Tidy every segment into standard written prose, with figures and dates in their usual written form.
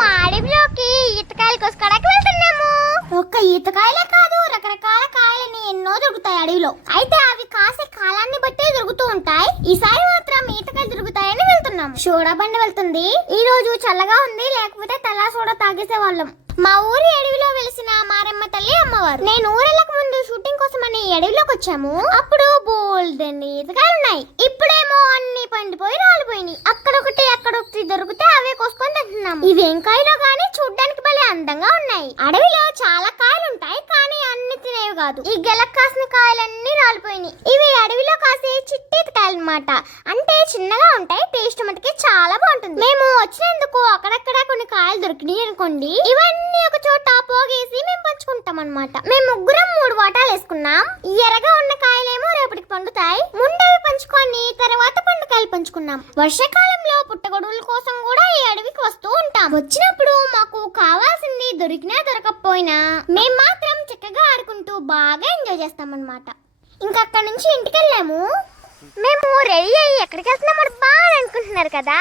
మా అడవిలోకి ఈతకాయలు కోసుకోవడానికి వెళ్తున్నాము. ఒక్క ఈతకాయలే కాదు, రకరకాల కాయలని ఎన్నో దొరుకుతాయి అడవిలో. అయితే అవి కాసే కాలాన్ని బట్టే దొరుకుతూ ఉంటాయి. ఈసారి మాత్రం ఈతకాయలు దొరుకుతాయని వెళ్తున్నాము. సోడా బండి వెళ్తుంది. ఈ రోజు చల్లగా ఉంది, లేకపోతే తెల్ల సోడా తాగేసే వాళ్ళం. మా ఊరి అడవిలో వెలిసిన మారమ్మ తల్లి అమ్మవారు. నేను ఊరెళ్ళక ముందు షూటింగ్ కోసం అని అడవిలోకి వచ్చాము. అప్పుడు బోల్డెన్ని ఈతకాయలు ఉన్నాయి. ఇప్పుడేమో అన్ని పండిపోయి రాలిపోయినాయి. అక్కడొకటి దొరికితే అవే కోసుకొని తింటున్నాము. ఇవేం కాయలో గానీ చూడ్డానికి భలే అందంగా ఉన్నాయి. అడవిలో చాలా కాయలు ఉంటాయి, కానీ అన్ని తినేవి కాదు. ఈ గెలకు కాసిన కాయలన్నీ రాలిపోయినాయి. ఇవి అడవిలో కాసే చిట్టి ఈతకాయలు అన్నమాట. అంటే చిన్నగా ఉంటాయి, టేస్ట్ మటుకి చాలా బాగుంటుంది. మేము వచ్చినందుకు అక్కడక్కడ కొన్ని కాయలు దొరికినాయి అనుకోండి. ఇవన్నీ ఒక చోట పోగేసి మేము పంచుకుంటాం అన్నమాట. మేము ముగ్గురం 3 వాటాలు వేసుకున్నాం. ఎర్రగా ఉన్న కాయలేమో రేపటికి పండుతాయి. ముందవి పంచుకొని తర్వాత పండుకాయలు పంచుకున్నాం. వర్షాకాలంలో పుట్టగొడుగుల కోసం కూడా ఈ అడవికి వస్తూ ఉంటాం. వచ్చినప్పుడు మాకు కావాల్సింది దొరికినా దొరకకపోయినా మేము మాత్రం చక్కగా ఆడుకుంటూ బాగా ఎంజాయ్ చేస్తాం అన్నమాట. ఇంకా అక్కడి నుంచి ఇంటికి వెళ్ళాము. మేము రెడీ అయ్యి ఎక్కడికి వెళ్తున్నాం బాగా అనుకుంటున్నారు కదా.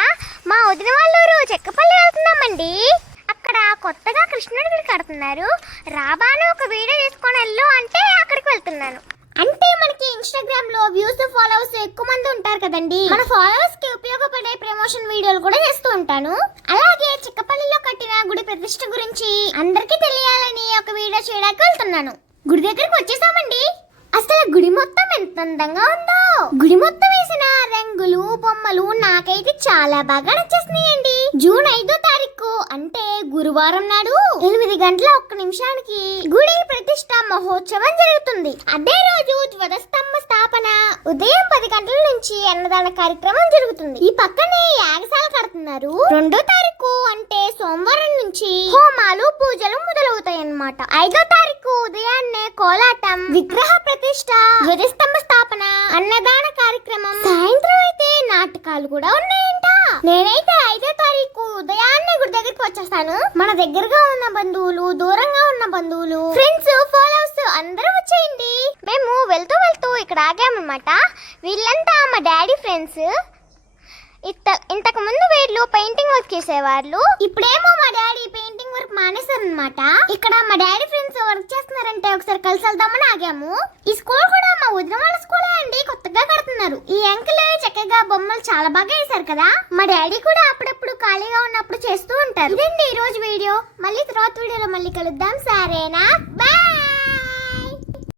మా వదిన వాళ్ళూరు చెక్కపల్లి వెళ్తున్నామండి. అక్కడ కొత్తగా కృష్ణుడి గుడి కడుతున్నారు. రాబాను ఒక వీడియో తీసుకొని వెళ్ళు అంటే అక్కడికి వెళ్తున్నాను. అంటే మనకి ఇన్స్టాగ్రామ్ లో వ్యూస్ ఫాలోవర్స్ ఎక్కువ మంది ఉంటారు కదండి. మన ఫాలోవర్స్ కి ఉపయోగపడే ప్రమోషన్ వీడియోలు కూడా చేస్తూ ఉంటాను. అలాగే చిక్కపల్లిలో కట్టిన గుడి ప్రతిష్ట గురించి అందరికీ తెలియాలని ఒక వీడియో చేయడానికి వెళ్తున్నాను. గుడి దగ్గరికి వచ్చేసామండి. అసలు గుడి మొత్తం ఎంత అందంగా ఉందో. గుడి మొత్తం వేసిన రంగులు బొమ్మలు నాకైతే చాలా బాగా నచ్చేసినాయండి. జూన్ 5వ తారీఖు అంటే గురువారం నాడు 8 గంటల 1 నిమిషానికి గుడి ప్రతిష్ట మహోత్సవం జరుగుతుంది. అదే రోజు ధ్వజస్తంభ స్థాపన ఉదయం 10 గంటల నుంచి అన్నదాన కార్యక్రమం జరుగుతుంది. ఈ పక్కనే యాగశాల కడుతున్నారు. 2వ తారీఖు అంటే సోమవారం నుంచి హోమాలు పూజలు మొదలవుతాయి అన్నమాట. 5వ తారీఖు ఉదయాన్నే కోలాటం, విగ్రహ ప్రతిష్ట, ధ్వజస్తంభ స్థాపన, అన్నదాన కార్యక్రమం, సాయంత్రం అయితే నాటకాలు కూడా ఉన్నాయంట. నేనైతే 5వ తారీఖు ఉదయాన్నే గుడి దగ్గరికి వచ్చేస్తాను. మన దగ్గరగా ఉన్న బంధువులు, దూరంగా ఉన్న బంధువులు, ఫ్రెండ్స్, ఫాలోవర్స్ అందరూ వచ్చేయండి. మేము వెళ్తూ ఇక్కడ ఆగామన్నమాట. వీళ్ళంతా మా డాడీ ఫ్రెండ్స్. ఇంతకు ముందు వీళ్ళు పెయింటింగ్ వర్క్ చేసేవాళ్ళు. ఇప్పుడేమో మా డాడీ పెయింటింగ్ వర్క్ మానేశారనమాట. ఇక్కడ మా డాడీ ఫ్రెండ్స్ వర్క్ చేస్తున్నారంటే ఒకసారి కలిసి వెళ్దామని ఆగాము. ఈ స్కూల్ కూడా మా వదిన వాళ్ళ స్కూలే అండి, కొత్తగా కడుతున్నారు. ఈ అంకుల్ చక్కగా బొమ్మలు చాలా బాగా వేశారు కదా. మా డాడీ కూడా అప్పుడప్పుడు ఖాళీగా ఉన్నప్పుడు చేస్తూ ఉంటారు. ఇదండి ఈ రోజు వీడియో. మళ్ళీ తర్వాత వీడియోలో మళ్ళీ కలుద్దాం, సరేనా?